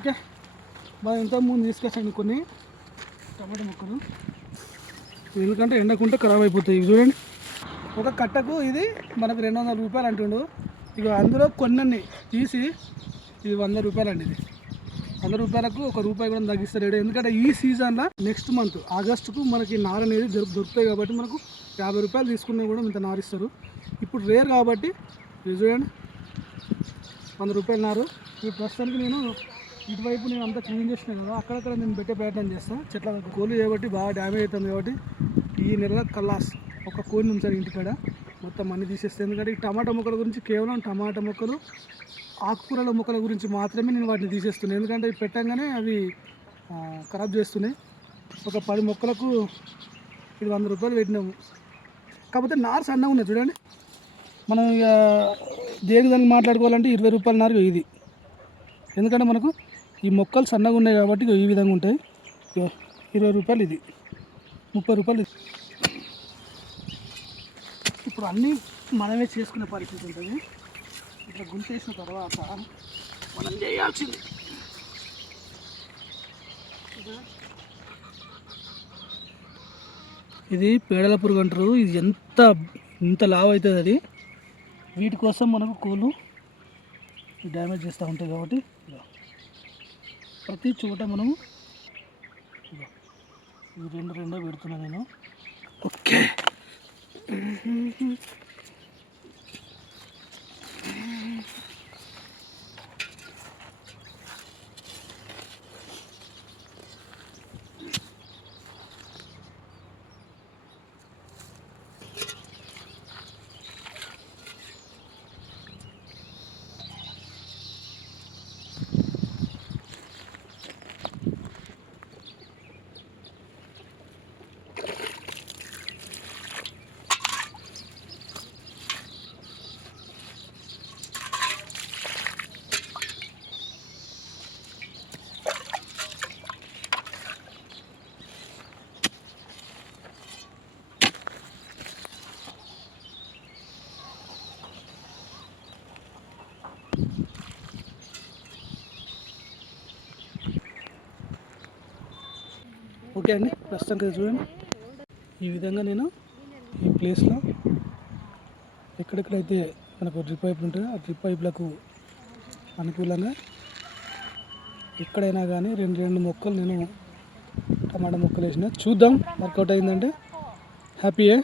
Okay బాగా ఇంతకుముందు తీసుకొచ్చాను కొన్ని టమాటా మొక్కలు, ఎందుకంటే ఎండకుంటే ఖరాబ్ అయిపోతాయి. ఇవి చూడండి, ఒక కట్టకు ఇది మనకు 200 రూపాయలు అంటుండు. ఇక అందులో కొన్ని తీసి ఇది 100 రూపాయలు అండి. ఇది 100 రూపాయలకు ₹1 కూడా తగ్గిస్తారు. ఎందుకంటే ఈ సీజన్లో నెక్స్ట్ మంత్ ఆగస్టుకు మనకి నారు అనేది దొరుకుతాయి కాబట్టి మనకు 50 రూపాయలు తీసుకున్నా కూడా ఇంత నారు ఇస్తారు. ఇప్పుడు రేర్ కాబట్టి ఇది చూడండి 100 రూపాయలు నారు. ఇప్పుడు ప్రస్తుతానికి నేను ఇటువైపు నేను అంతా క్లీన్ చేసినాను కదా, అక్కడక్కడ నేను పెట్టే ప్రయత్నం చేస్తాను. చెట్ల కోళ్ళు చేయబట్టి బాగా డ్యామేజ్ అవుతుంది కాబట్టి ఈ నెల కల్లాస్ ఒక కోడిని ఉంచారు ఇంటికాడ, మొత్తం అన్ని తీసేస్తాను. ఎందుకంటే ఈ టమాటా మొక్కల గురించి కేవలం టమాటా మొక్కలు ఆకుకూరల మొక్కల గురించి మాత్రమే నేను వాటిని తీసేస్తున్నాను. ఎందుకంటే పెట్టంగానే అవి ఖరాబ్ చేస్తున్నాయి. ఒక 10 మొక్కలకు ఇది 100 రూపాయలు పెట్టినాము. కాకపోతే నారు సన్నగా ఉన్నది చూడండి. మనం ఇక దేనికి దానికి మాట్లాడుకోవాలంటే 20 రూపాయల నారు ఇది. ఎందుకంటే మనకు ఈ మొక్కలు సన్నగా ఉన్నాయి కాబట్టి ఈ విధంగా ఉంటాయి. 20 రూపాయలు ఇది, 30 రూపాయలు ఇది. ఇప్పుడు అన్నీ మనమే చేసుకునే పరిస్థితి ఉంటుంది. ఇట్లా గుంతేసిన తర్వాత మనం చేయాల్సింది ఇది పేడల పురుగు అంటారు. ఇది ఎంత లావు అవుతుంది అది. వీటి కోసం మనకు కోళ్ళు డ్యామేజ్ చేస్తూ ఉంటాయి కాబట్టి ప్రతి చోట మనము ఇది రెండో పెడుతున్నాను నేను. ఓకే ఓకే అండి, ప్రస్తుతానికి చూడండి ఈ విధంగా నేను ఈ ప్లేస్లో ఎక్కడెక్కడైతే మనకు డ్రిప్ పైపులు ఉంటాయో ఆ డ్రిప్ పైపులకు అనుకూలంగా ఎక్కడైనా కానీ రెండు మొక్కలు నేను టమాటా మొక్కలు వేసిన. చూద్దాం వర్కౌట్ అయిందంటే హ్యాపీయే.